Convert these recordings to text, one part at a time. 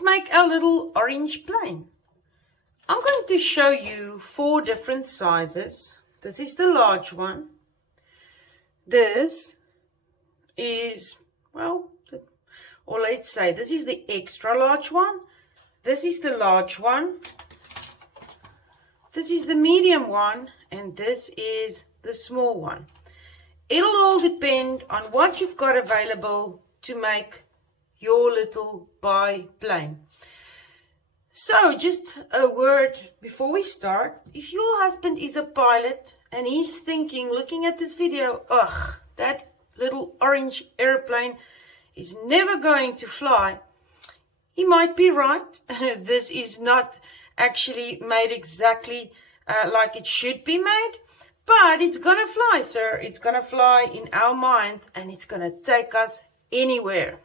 let's make our little orange plane. I'm going to show you 4 different sizes. This is the large one. This is, well, or let's say this is the extra large one. This is the large one. This is the medium one. And this is the small one. It'll all depend on what you've got available to make your little biplane. So just a word before we start. If your husband is a pilot and he's thinking, looking at this video, ugh, that little orange airplane is never going to fly, he might be right. This is not actually made exactly like it should be made, but it's gonna fly, sir. It's gonna fly in our minds, and it's gonna take us anywhere.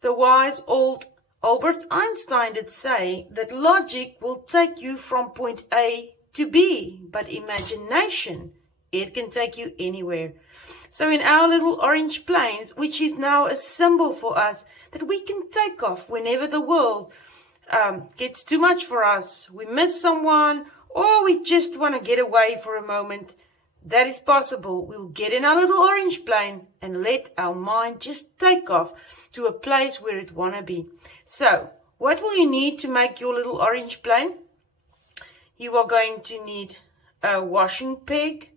The wise old Albert Einstein did say that logic will take you from point A to B, but imagination, it can take you anywhere. So in our little orange planes, which is now a symbol for us that we can take off whenever the world gets too much for us, we miss someone, or we just want to get away for a moment, that is possible. We'll get in our little orange plane and let our mind just take off to a place where it want to be. So, what will you need to make your little orange plane? You are going to need a washing peg.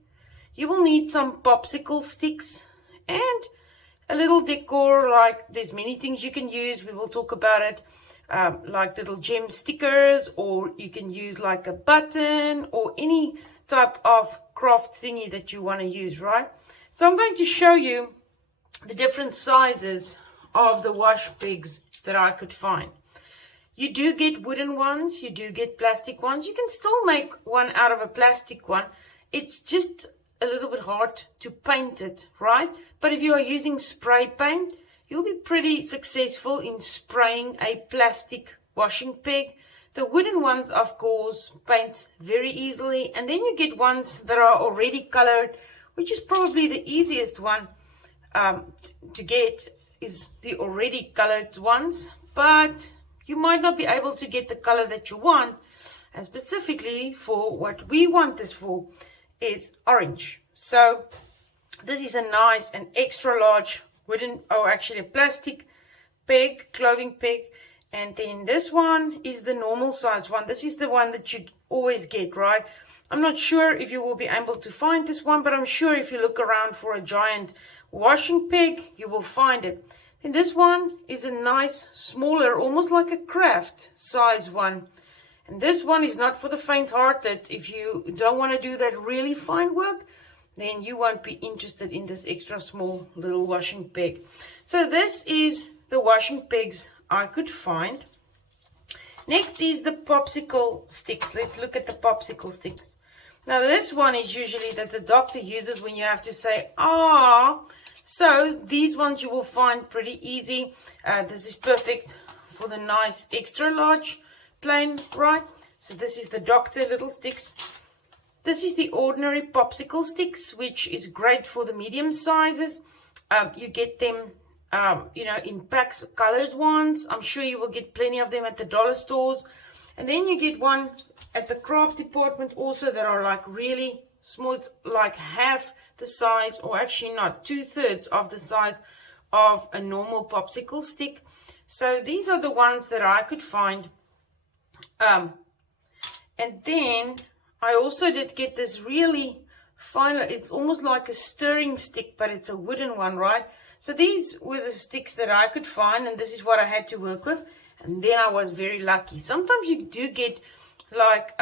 You will need some popsicle sticks and a little decor, like there's many things you can use. We will talk about it, like little gem stickers, or you can use like a button or any type of craft thingy that you want to use, right? So I'm going to show you the different sizes of the wash pegs that I could find. You do get wooden ones, you do get plastic ones. You can still make one out of a plastic one. It's just a little bit hard to paint it, right? But if you are using spray paint, you'll be pretty successful in spraying a plastic washing peg. The wooden ones, of course, paint very easily. And then you get ones that are already colored, which is probably the easiest one to get, is the already colored ones. But you might not be able to get the color that you want. And specifically for what we want this for is orange. So this is a nice and extra large wooden, or actually a plastic peg, clothing peg. And then this one is the normal size one. This is the one that you always get, right? I'm not sure if you will be able to find this one, but I'm sure if you look around for a giant washing peg, you will find it. And this one is a nice, smaller, almost like a craft size one. And this one is not for the faint-hearted. If you don't want to do that really fine work, then you won't be interested in this extra small little washing peg. So this is the washing pegs I could find. Next is the popsicle sticks. Let's look at the popsicle sticks. Now this one is usually that the doctor uses when you have to say, ah. So these ones you will find pretty easy. This is perfect for the nice extra large plane, right? So this is the doctor little sticks. This is the ordinary popsicle sticks, which is great for the medium sizes. You get them in packs, colored ones. I'm sure you will get plenty of them at the dollar stores. And then you get one at the craft department also that are like really small. It's like half the size, or actually not, 2/3 of the size of a normal popsicle stick. So these are the ones that I could find. And then I also did get this really fine, it's almost like a stirring stick, but it's a wooden one, right? So these were the sticks that I could find, and this is what I had to work with. And then I was very lucky. Sometimes you do get like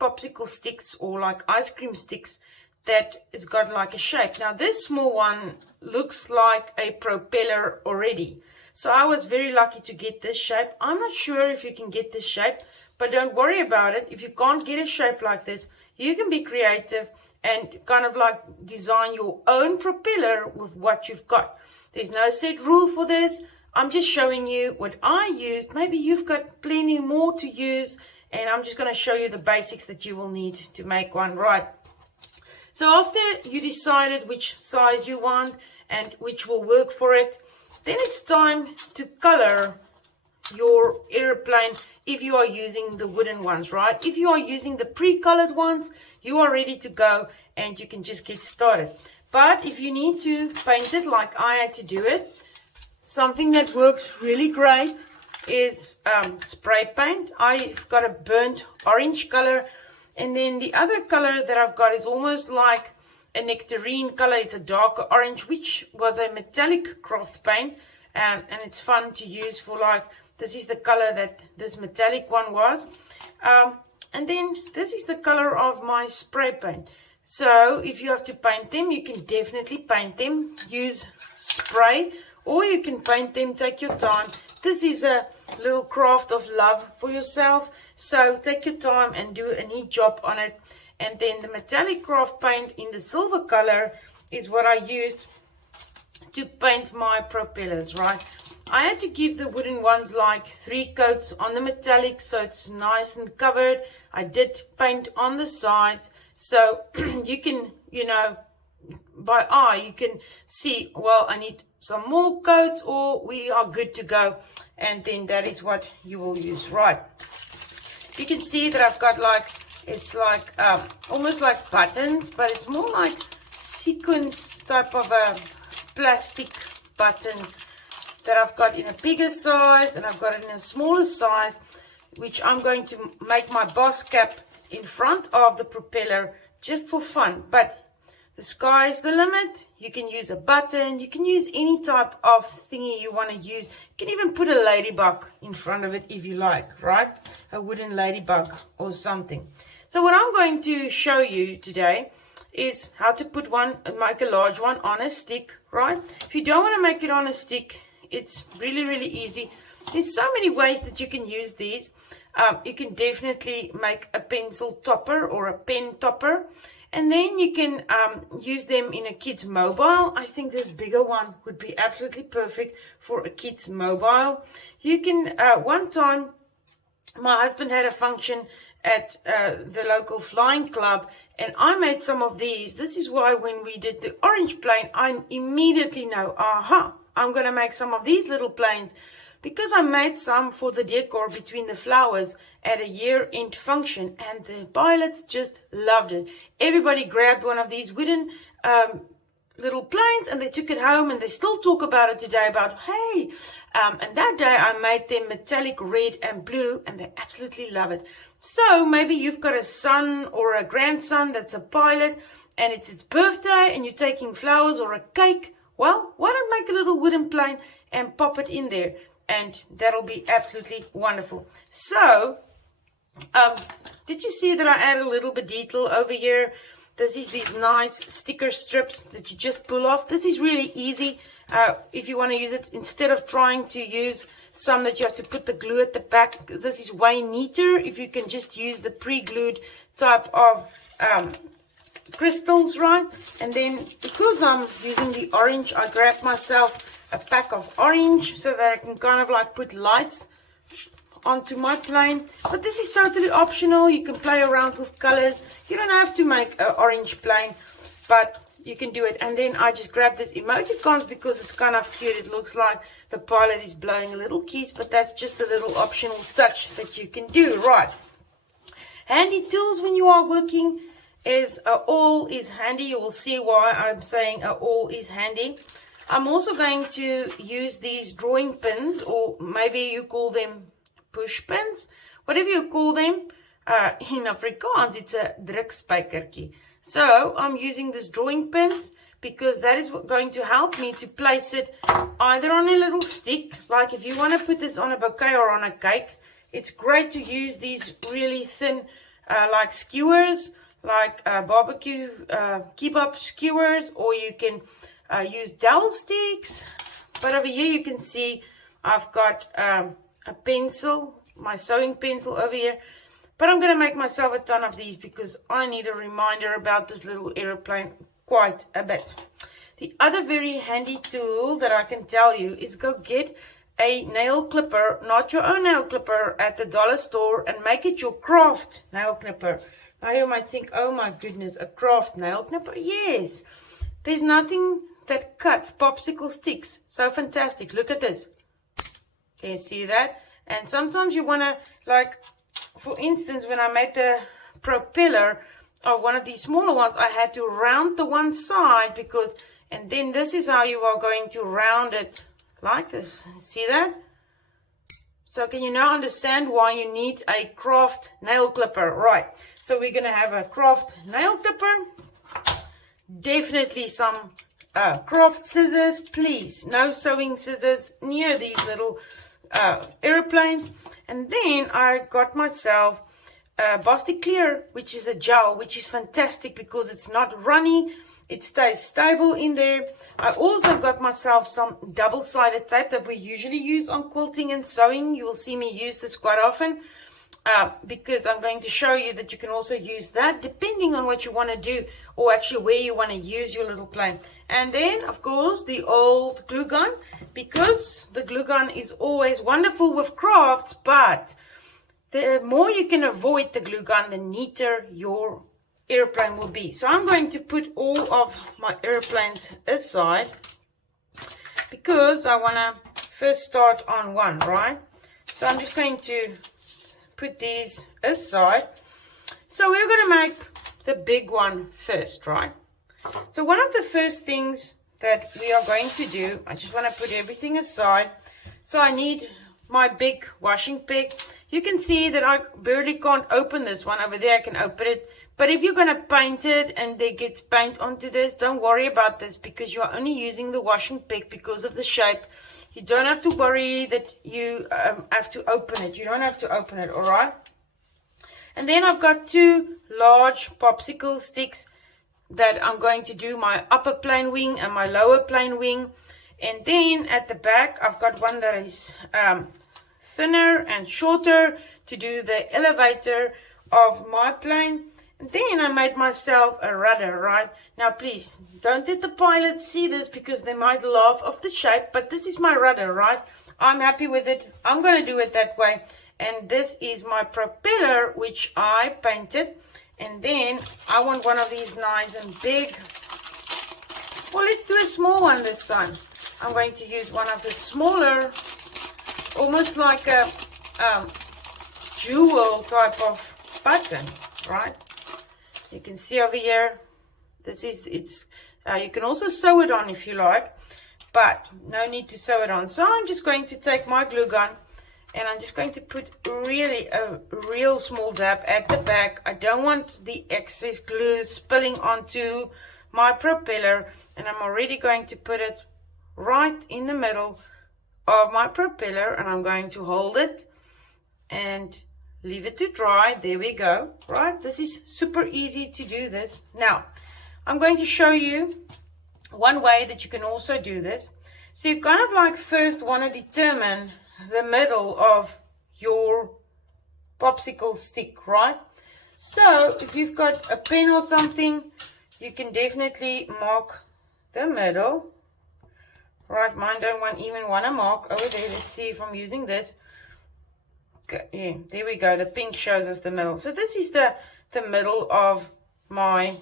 popsicle sticks or like ice cream sticks that has got like a shape. Now this small one looks like a propeller already. So I was very lucky to get this shape. I'm not sure if you can get this shape, but don't worry about it. If you can't get a shape like this, you can be creative and kind of like design your own propeller with what you've got. There's no set rule for this. I'm just showing you what I used. Maybe you've got plenty more to use, and I'm just going to show you the basics that you will need to make one right. So after you decided which size you want and which will work for it, then it's time to color your aeroplane if you are using the wooden ones, right? If you are using the pre-colored ones, you are ready to go and you can just get started. But if you need to paint it like I had to do it, something that works really great is spray paint. I've got a burnt orange color, and then the other color that I've got is almost like a nectarine color. It's a darker orange, which was a metallic craft paint, and it's fun to use for, like, this is the color that this metallic one was, and then this is the color of my spray paint. So if you have to paint them, you can definitely paint them, use spray, or you can paint them, take your time. This is a little craft of love for yourself, so take your time and do a neat job on it. And then the metallic craft paint in the silver color is what I used to paint my propellers, right? I had to give the wooden ones like 3 coats on the metallic so it's nice and covered. I did paint on the sides, so you can, you know, by eye you can see, well, I need some more coats or we are good to go, and then that is what you will use, right? You can see that I've got like, it's like almost like buttons, but it's more like sequence type of a plastic button that I've got in a bigger size, and I've got it in a smaller size, which I'm going to make my boss cap in front of the propeller just for fun. But the sky is the limit. You can use a button, you can use any type of thingy you want to use. You can even put a ladybug in front of it if you like, right? A wooden ladybug or something. So what I'm going to show you today is how to put one, make a large one on a stick, right? If you don't want to make it on a stick, it's really, really easy. There's so many ways that you can use these. You can definitely make a pencil topper or a pen topper, and then you can use them in a kid's mobile. I think this bigger one would be absolutely perfect for a kid's mobile. You can, one time, my husband had a function at the local flying club, and I made some of these. This is why when we did the orange plane, I immediately know, aha, I'm going to make some of these little planes, because I made some for the decor between the flowers at a year-end function, and the pilots just loved it. Everybody grabbed one of these wooden little planes and they took it home, and they still talk about it today, about, hey, and that day I made them metallic red and blue, and they absolutely love it. So maybe you've got a son or a grandson that's a pilot, and it's its birthday, and you're taking flowers or a cake. Well, why don't make a little wooden plane and pop it in there, and that'll be absolutely wonderful. So, did you see that I added a little bit detail over here? This is these nice sticker strips that you just pull off. This is really easy if you want to use it, instead of trying to use some that you have to put the glue at the back. This is way neater if you can just use the pre-glued type of crystals, right? And then because I'm using the orange, I grabbed myself a pack of orange so that I can kind of like put lights onto my plane. But this is totally optional. You can play around with colors. You don't have to make an orange plane, but you can do it. And then I just grabbed this emoticons because it's kind of cute. It looks like the pilot is blowing a little kiss, but that's just a little optional touch that you can do, right? Handy tools when you are working is all is handy. You will see why I'm saying all is handy. I'm also going to use these drawing pins, or maybe you call them push pins, whatever you call them. In Afrikaans, it's a drukspijkertjie. So I'm using this drawing pins because that is going to help me to place it either on a little stick, like if you want to put this on a bouquet or on a cake. It's great to use these really thin like skewers, like barbecue kebab skewers, or you can use dowel sticks. But over here you can see I've got a pencil, my sewing pencil over here. But I'm going to make myself a ton of these because I need a reminder about this little aeroplane quite a bit. The other very handy tool that I can tell you is go get a nail clipper, not your own nail clipper at the dollar store, and make it your craft nail clipper. Now you might think, oh my goodness, a craft nail clipper? Yes. There's nothing that cuts popsicle sticks so fantastic. Look at this. Can you see that? And sometimes you want to, like, for instance, when I made the propeller of one of these smaller ones, I had to round the one side because, and then this is how you are going to round it like this. See that? So can you now understand why you need a craft nail clipper? Right, so we're going to have a craft nail clipper. Definitely some craft scissors, please. No sewing scissors near these little airplanes. And then I got myself Bostic Clear, which is a gel, which is fantastic because it's not runny. It stays stable in there. I also got myself some double-sided tape that we usually use on quilting and sewing. You will see me use this quite often because I'm going to show you that you can also use that depending on what you want to do, or actually where you want to use your little plane. And then, of course, the old glue gun, because the glue gun is always wonderful with crafts, but the more you can avoid the glue gun, the neater your airplane will be. So I'm going to put all of my airplanes aside because I want to first start on one, right? So I'm just going to put these aside. So we're going to make the big one first, right? So one of the first things that we are going to do, I just want to put everything aside. So I need my big washing peg. You can see that I barely can't open this one. Over there I can open it. But if you're going to paint it and there gets paint onto this, don't worry about this because you are only using the washing peg because of the shape. You don't have to worry that you have to open it. You don't have to open it, all right? And then I've got two large popsicle sticks that I'm going to do my upper plane wing and my lower plane wing. And then at the back, I've got one that is thinner and shorter to do the elevator of my plane. And then I made myself a rudder, right? Now, please, don't let the pilots see this because they might laugh off the shape, but this is my rudder, right? I'm happy with it. I'm going to do it that way. And this is my propeller, which I painted. And then I want one of these nice and big. Well, let's do a small one this time. I'm going to use one of the smaller, almost like a jewel type of button, right? You can see over here, this is, you can also sew it on if you like, but no need to sew it on. So I'm just going to take my glue gun and I'm just going to put really a real small dab at the back. I don't want the excess glue spilling onto my propeller, and I'm already going to put it right in the middle of my propeller, and I'm going to hold it and leave it to dry. There we go, right? This is super easy to do this. Now, I'm going to show you one way that you can also do this. So you kind of like first want to determine the middle of your popsicle stick, right? So if you've got a pen or something, you can definitely mark the middle, right? Mine don't even want to mark over there. Let's see if I'm using this. Okay, yeah, there we go. The pink shows us the middle. So this is the middle of my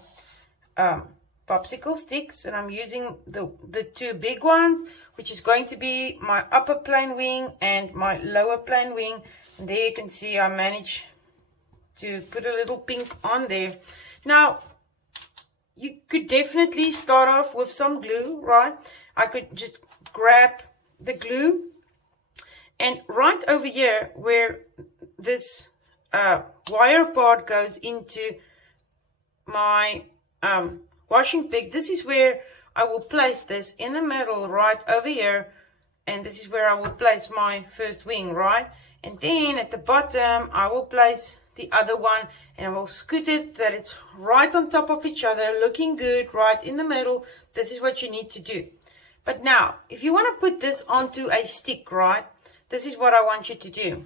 popsicle sticks, and I'm using the two big ones, which is going to be my upper plane wing and my lower plane wing. And there you can see I managed to put a little pink on there. Now, you could definitely start off with some glue, right? I could just grab the glue, and right over here where this wire part goes into my washing peg, this is where I will place this in the middle right over here, and this is where I will place my first wing, right? And then at the bottom I will place the other one, and I will scoot it that it's right on top of each other, looking good, right in the middle. This is what you need to do. But now, if you want to put this onto a stick, right, this is what I want you to do.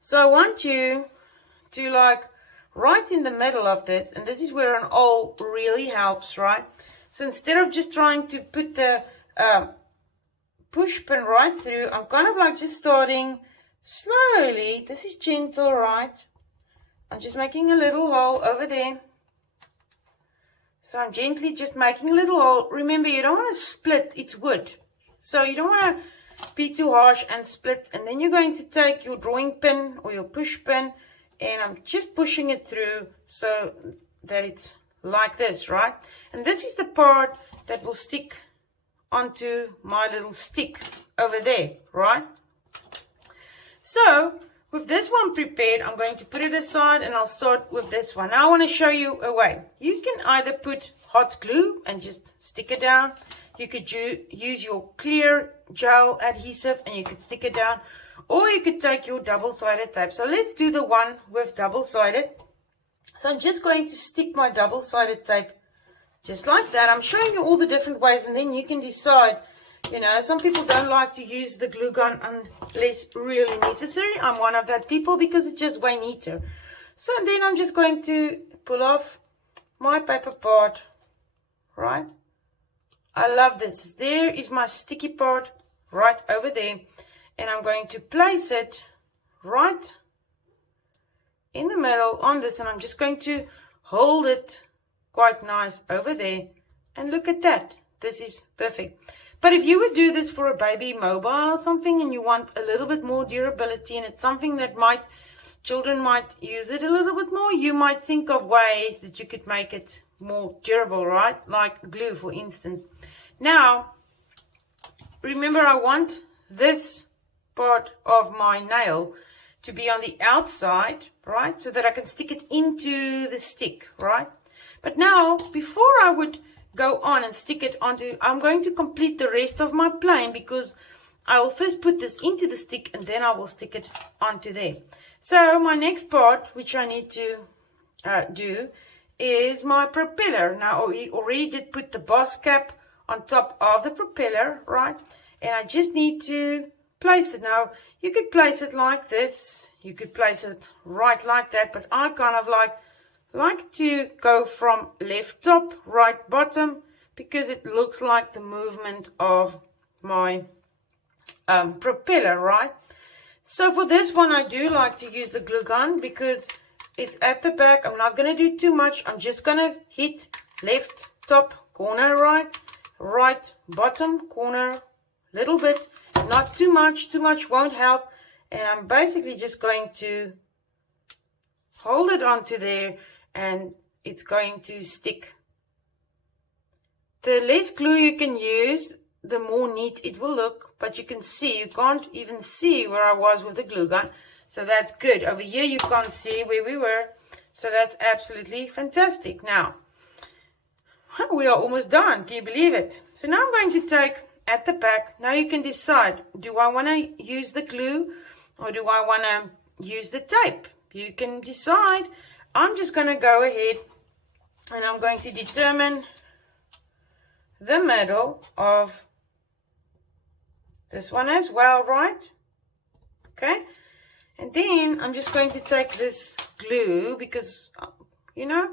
So I want you to, like, right in the middle of this, and this is where an awl really helps, right? So instead of just trying to put the push pin right through, I'm kind of like just starting slowly. This is gentle, right? I'm just making a little hole over there. So I'm gently just making a little hole. Remember, you don't want to split, it's wood. So you don't want to be too harsh and split. And then you're going to take your drawing pin or your push pin, and I'm just pushing it through so that it's like this, right? And this is the part that will stick onto my little stick over there, right? So with this one prepared, I'm going to put it aside and I'll start with this one. Now I want to show you a way. You can either put hot glue and just stick it down. You could use your clear gel adhesive and you could stick it down, or you could take your double-sided tape. So let's do the one with double-sided. So I'm just going to stick my double-sided tape just like that. I'm showing you all the different ways, and then you can decide. You know, some people don't like to use the glue gun unless really necessary. I'm one of that people because it's just way neater. So then I'm just going to pull off my paper part, right? I love this. There is my sticky part right over there. And I'm going to place it right in the middle on this. And I'm just going to hold it quite nice over there. And look at that. This is perfect. But if you would do this for a baby mobile or something and you want a little bit more durability and it's something that children might use it a little bit more, you might think of ways that you could make it more durable, right? Like glue, for instance. Now, remember, I want this part of my nail to be on the outside, right? So that I can stick it into the stick, right? But now, before I would go on and stick it onto, I'm going to complete the rest of my plane, because I will first put this into the stick and then I will stick it onto there. So my next part, which I need to do, is my propeller. Now we already did put the boss cap on top of the propeller, right? And I just need to place it. Now you could place it like this, you could place it right like that, but I kind of like to go from left top, right bottom, because it looks like the movement of my propeller, right? So for this one, I do like to use the glue gun because it's at the back. I'm not going to do too much. I'm just going to hit left top corner, right bottom corner, little bit, not too much. Too much won't help. And I'm basically just going to hold it onto there, and it's going to stick. The less glue you can use, the more neat it will look. But you can see, you can't even see where I was with the glue gun. So that's good. Over here you can't see where we were. So that's absolutely fantastic. Now, we are almost done. Can you believe it? So now I'm going to take at the back. Now you can decide, do I want to use the glue or do I want to use the tape? You can decide. I'm just going to go ahead and I'm going to determine the middle of this one as well, right? Okay. And then I'm just going to take this glue because, you know,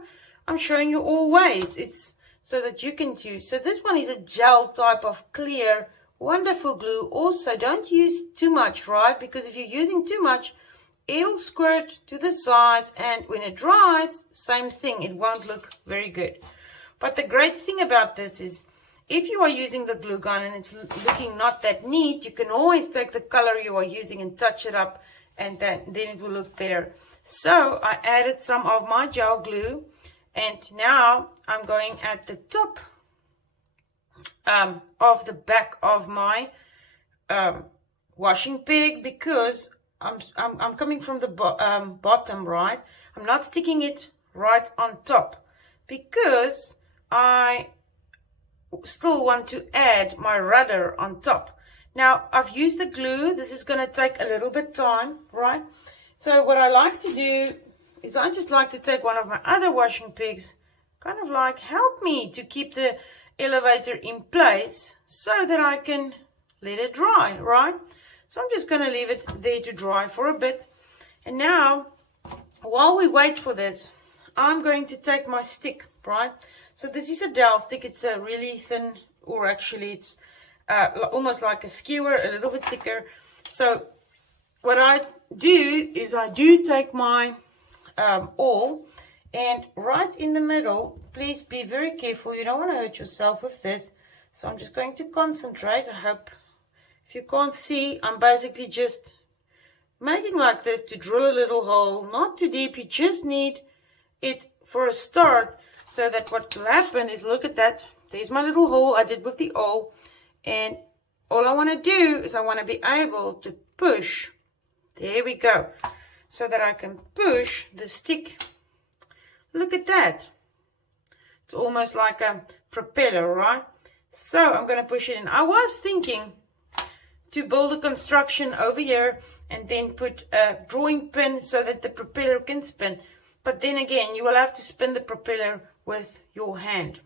I'm showing you all ways. It's so that you can use. So this one is a gel type of clear, wonderful glue. Also, don't use too much, right? Because if you're using too much, it'll squirt to the sides, and when it dries, same thing, it won't look very good. But the great thing about this is, if you are using the glue gun and it's looking not that neat, you can always take the color you are using and touch it up, and then it will look better. So I added some of my gel glue, and now I'm going at the top of the back of my washing peg, because I'm coming from the bottom, right? I'm not sticking it right on top because I still want to add my rudder on top. Now, I've used the glue. This is going to take a little bit time, right? So what I like to do is I just like to take one of my other washing pegs, kind of like help me to keep the elevator in place so that I can let it dry, right? So I'm just going to leave it there to dry for a bit. And now, while we wait for this, I'm going to take my stick, right? So this is a dowel stick. It's a really thin, or actually it's almost like a skewer, a little bit thicker. So what I do is I do take my awl, and right in the middle, please be very careful. You don't want to hurt yourself with this. So I'm just going to concentrate. I hope If you can't see, I'm basically just making like this to drill a little hole, not too deep. You just need it for a start, so that what will happen is, look at that, there's my little hole I did with the awl, and all I want to do is I want to be able to push, there we go, so that I can push the stick. Look at that, it's almost like a propeller, right? So I'm going to push it in. I was thinking to build a construction over here and then put a drawing pin so that the propeller can spin. But then again, you will have to spin the propeller with your hand.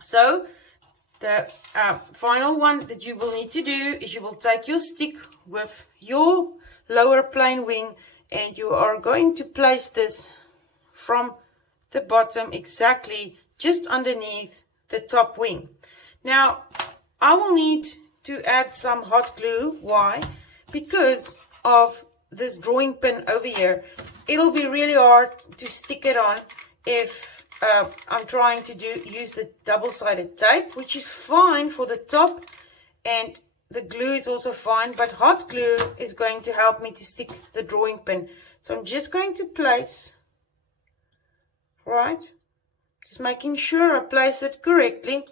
So the final one that you will need to do is you will take your stick with your lower plane wing, and you are going to place this from the bottom exactly just underneath the top wing. Now I will need to add some hot glue. Why? Because of this drawing pin over here. It'll be really hard to stick it on if I'm trying to use the double-sided tape, which is fine for the top, and the glue is also fine, but hot glue is going to help me to stick the drawing pin. So I'm just going to place, right, just making sure I place it correctly,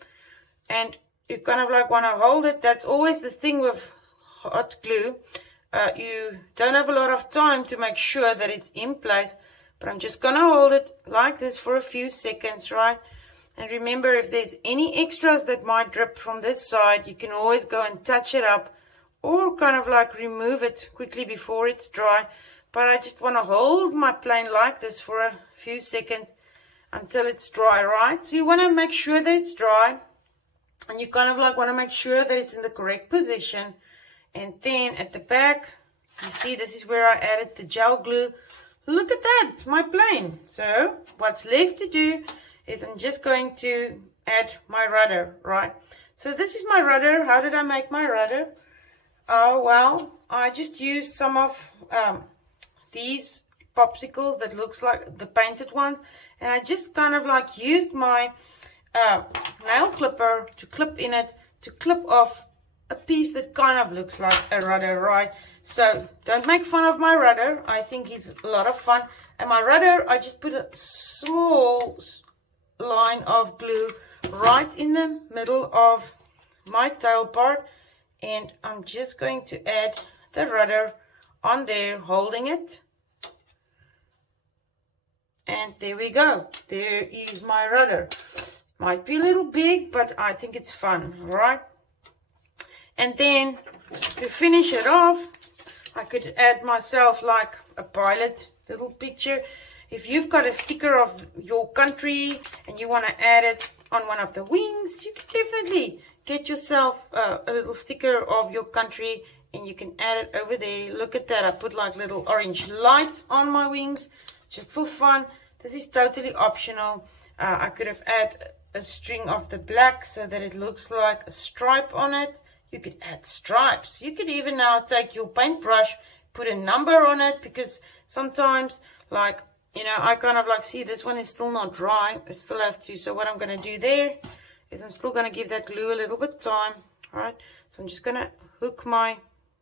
and you kind of like want to hold it. That's always the thing with hot glue. You don't have a lot of time to make sure that it's in place, but I'm just going to hold it like this for a few seconds, right? And remember, if there's any extras that might drip from this side, you can always go and touch it up or kind of like remove it quickly before it's dry. But I just want to hold my plane like this for a few seconds until it's dry, right? So you want to make sure that it's dry, and you kind of like want to make sure that it's in the correct position. And then at the back, you see, this is where I added the gel glue. Look at that, my plane. So what's left to do is I'm just going to add my rudder, right? So this is my rudder. How did I make my rudder? Oh, well, I just used some of these popsicles that looks like the painted ones, and I just kind of like used my nail clipper to clip in it, to clip off a piece that kind of looks like a rudder, right? So don't make fun of my rudder. I think he's a lot of fun. And my rudder, I just put a small line of glue right in the middle of my tail part, and I'm just going to add the rudder on there, holding it, and there we go. There is my rudder. Might be a little big, but I think it's fun, right? And then to finish it off, I could add myself like a pilot little picture. If you've got a sticker of your country and you want to add it on one of the wings, you can definitely get yourself a little sticker of your country, and you can add it over there. Look at that. I put like little orange lights on my wings just for fun. This is totally optional. I could have added a string of the black so that it looks like a stripe on it. You could add stripes. You could even now take your paintbrush, put a number on it, because sometimes, like, you know, I kind of like, see, this one is still not dry. I still have to. So what I'm going to do there is I'm still going to give that glue a little bit time. All right. So I'm just going to hook my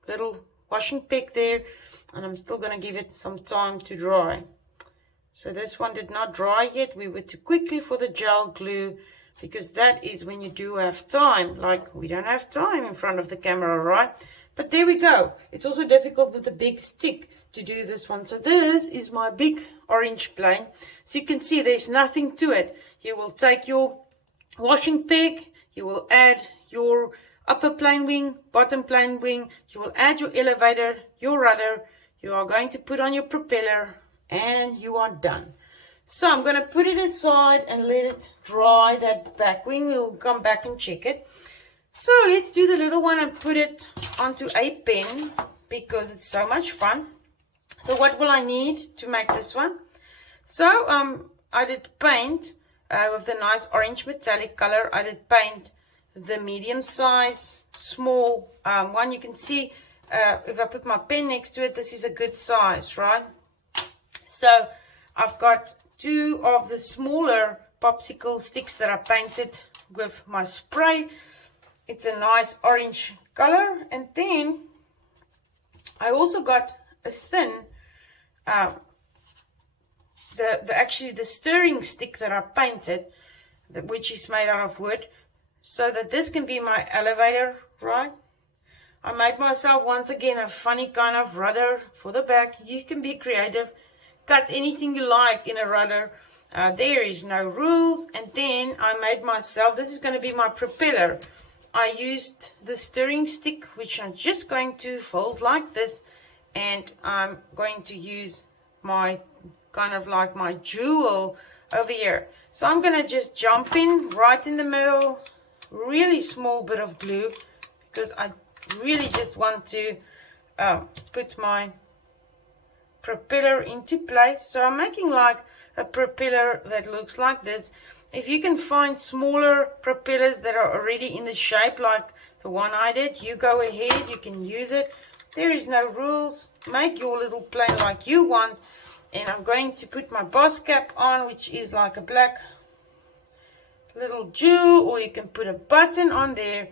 little washing pick there, and I'm still going to give it some time to dry. So this one did not dry yet. We were too quickly for the gel glue, because that is when you do have time. Like, we don't have time in front of the camera, right? But there we go. It's also difficult with a big stick to do this one. So this is my big orange plane. So you can see there's nothing to it. You will take your washing peg, you will add your upper plane wing, bottom plane wing, you will add your elevator, your rudder, you are going to put on your propeller, and you are done. So I'm going to put it aside and let it dry, that back wing. We'll come back and check it. So let's do the little one and put it onto a pen, because it's so much fun. So what will I need to make this one? So I did paint with the nice orange metallic color. I did paint the medium size, small one. You can see if I put my pen next to it, this is a good size, right? So I've got 2 of the smaller popsicle sticks that I painted with my spray. It's a nice orange color. And then I also got a thin actually the stirring stick that I painted, which is made out of wood, so that this can be my elevator, right? I made myself once again a funny kind of rudder for the back. You can be creative, cut anything you like in a rudder. There is no rules. And then I made myself, this is going to be my propeller. I used the stirring stick, which I'm just going to fold like this, and I'm going to use my kind of like my jewel over here. So I'm going to just jump in right in the middle, really small bit of glue, because I really just want to put my propeller into place. So I'm making like a propeller that looks like this. If you can find smaller propellers that are already in the shape like the one I did, you go ahead, you can use it. There is no rules. Make your little plane like you want. And I'm going to put my boss cap on, which is like a black little jewel, or you can put a button on there.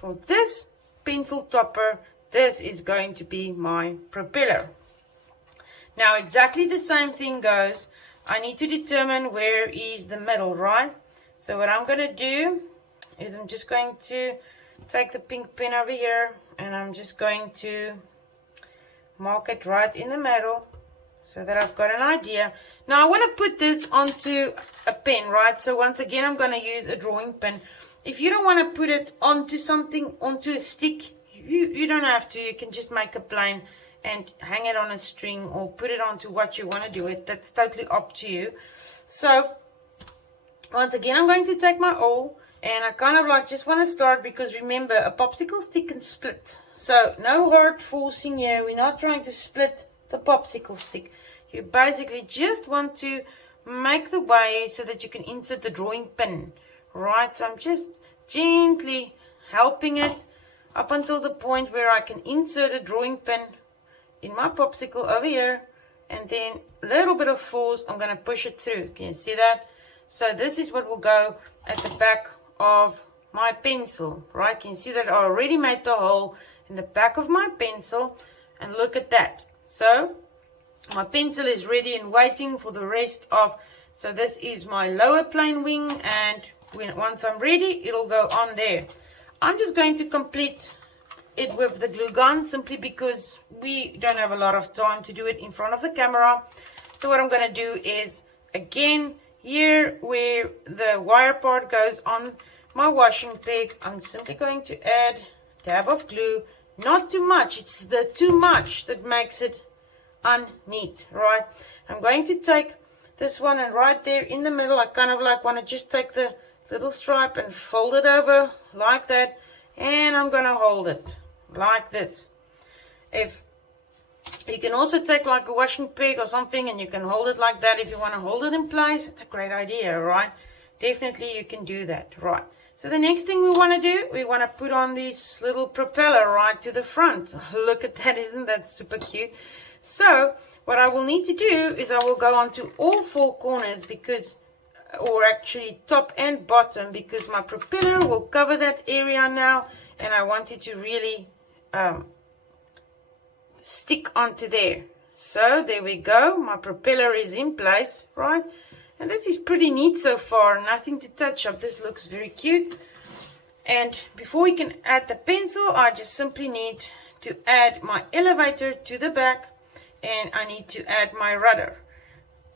For this pencil topper, this is going to be my propeller. Now exactly the same thing goes. I need to determine where is the middle, right? So what I'm going to do is I'm just going to take the pink pen over here, and I'm just going to mark it right in the middle so that I've got an idea. Now I want to put this onto a pen, right? So once again, I'm going to use a drawing pen. If you don't want to put it onto something, onto a stick, you don't have to. You can just make a plane and hang it on a string, or put it onto what you want to do it. That's totally up to you. So once again, I'm going to take my awl, and I kind of like just want to start, because remember, a popsicle stick can split. So no hard forcing here. We're not trying to split the popsicle stick. You basically just want to make the way so that you can insert the drawing pin, right? So I'm just gently helping it up until the point where I can insert a drawing pin in my popsicle over here, and then a little bit of force, I'm going to push it through. Can you see that? So this is what will go at the back of my pencil, right? Can you see that I already made the hole in the back of my pencil? And look at that. So my pencil is ready and waiting for the rest of, so this is my lower plane wing, and once I'm ready, it'll go on there. I'm just going to complete it with the glue gun, simply because we don't have a lot of time to do it in front of the camera. So what I'm going to do is, again, here where the wire part goes on my washing peg, I'm simply going to add a dab of glue. Not too much. It's the too much that makes it unneat, right? I'm going to take this one, and right there in the middle, I kind of like want to just take the little stripe and fold it over like that, and I'm going to hold it like this. If you can also take like a washing peg or something, and you can hold it like that if you want to hold it in place. It's a great idea, right? Definitely you can do that, right? So the next thing we want to do, we want to put on this little propeller right to the front. Look at that, isn't that super cute? So what I will need to do is I will go onto all four corners, because, or actually top and bottom, because my propeller will cover that area now, and I want it to really stick onto there. So there we go. My propeller is in place, right? And this is pretty neat so far. Nothing to touch up. This looks very cute. And before we can add the pencil, I just simply need to add my elevator to the back, and I need to add my rudder.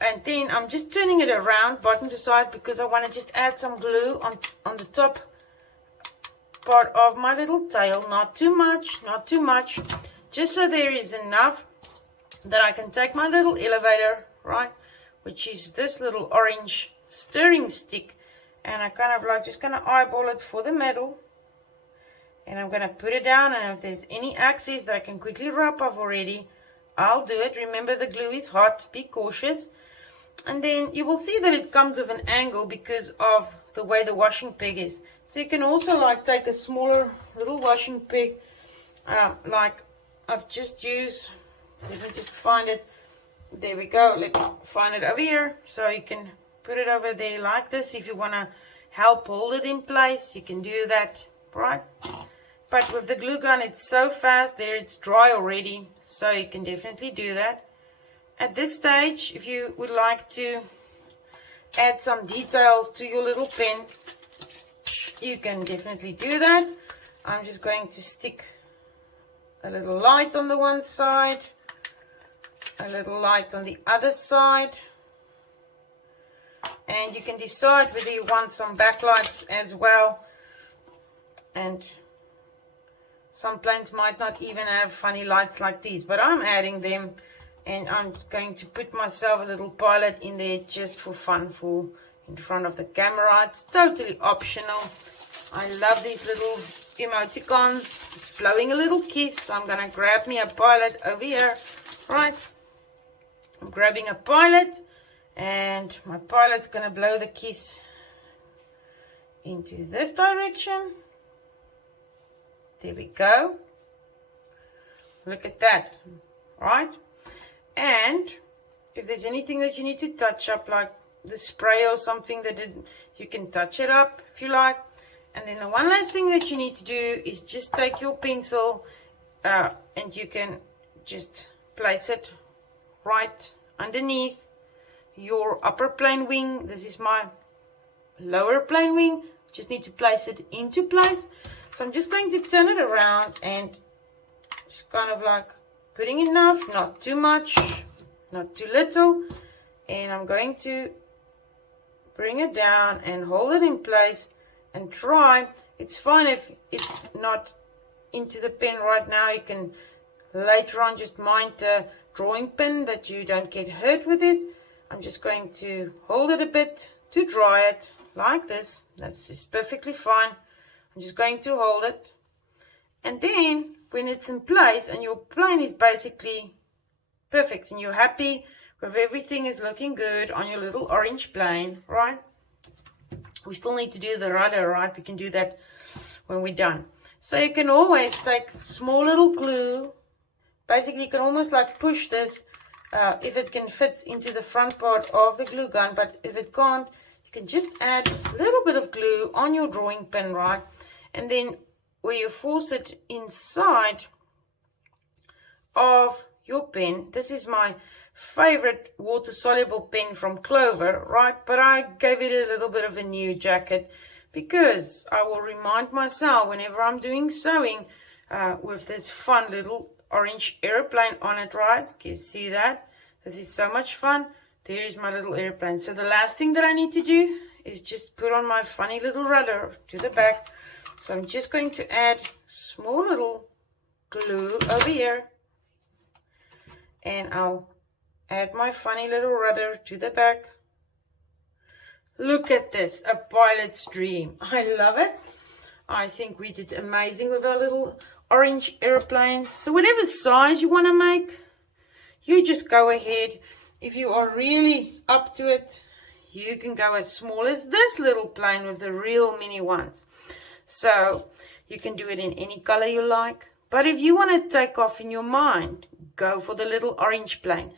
And then I'm just turning it around bottom to side, because I want to just add some glue on the top part of my little tail. Not too much, not too much, just so there is enough that I can take my little elevator, right, which is this little orange stirring stick, and I kind of like just gonna eyeball it for the middle, and I'm gonna put it down, and if there's any excess that I can quickly rub off already, I'll do it. Remember, the glue is hot, be cautious. And then you will see that it comes with an angle because of the way the washing peg is. So you can also like take a smaller little washing peg, like I've just used. Let me just find it. There we go. Let me find it over here. So you can put it over there like this. If you want to help hold it in place, you can do that, right? But with the glue gun, it's so fast. There, it's dry already, so you can definitely do that. At this stage, if you would like to add some details to your little pen, you can definitely do that. I'm just going to stick a little light on the one side, a little light on the other side, and you can decide whether you want some backlights as well. And some planes might not even have funny lights like these, but I'm adding them, and I'm going to put myself a little pilot in there just for fun, for in front of the camera. It's totally optional. I love these little emoticons. It's blowing a little kiss, so I'm going to grab me a pilot over here. Right, I'm grabbing a pilot, and my pilot's going to blow the kiss into this direction. There we go. Look at that, right? And if there's anything that you need to touch up, like the spray or something you can touch it up if you like. And then the one last thing that you need to do is just take your pencil and you can just place it right underneath your upper plane wing. This is my lower plane wing. Just need to place it into place. So I'm just going to turn it around and just kind of like putting enough, not too much, not too little. And I'm going to bring it down and hold it in place and try. It's fine if it's not into the pen right now. You can later on just mind the drawing pen that you don't get hurt with it. I'm just going to hold it a bit to dry it like this. That's just perfectly fine. I'm just going to hold it, and then when it's in place and your plane is basically perfect and you're happy with everything is looking good on your little orange plane, right? We still need to do the rudder, right? We can do that when we're done. So you can always take small little glue. Basically, you can almost like push this if it can fit into the front part of the glue gun, but if it can't, you can just add a little bit of glue on your drawing pen, right? And then where you force it inside of your pen, this is my favorite water-soluble pen from Clover, right? But I gave it a little bit of a new jacket because I will remind myself whenever I'm doing sewing with this fun little orange airplane on it, right? Can you see that? This is so much fun. There is my little airplane. So the last thing that I need to do is just put on my funny little rudder to the back. So I'm just going to add small little glue over here, and I'll add my funny little rudder to the back. Look at this, a pilot's dream. I love it. I think we did amazing with our little orange airplanes. So whatever size you want to make, you just go ahead. If you are really up to it, you can go as small as this little plane with the real mini ones. So you can do it in any color you like. But if you want to take off in your mind, go for the little orange plane.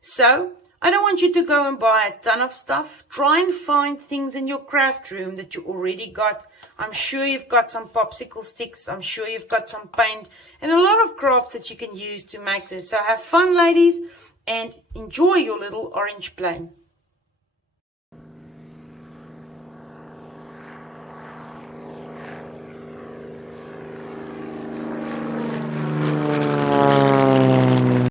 So I don't want you to go and buy a ton of stuff. Try and find things in your craft room that you already got. I'm sure you've got some popsicle sticks. I'm sure you've got some paint and a lot of crafts that you can use to make this. So have fun, ladies, and enjoy your little orange plane.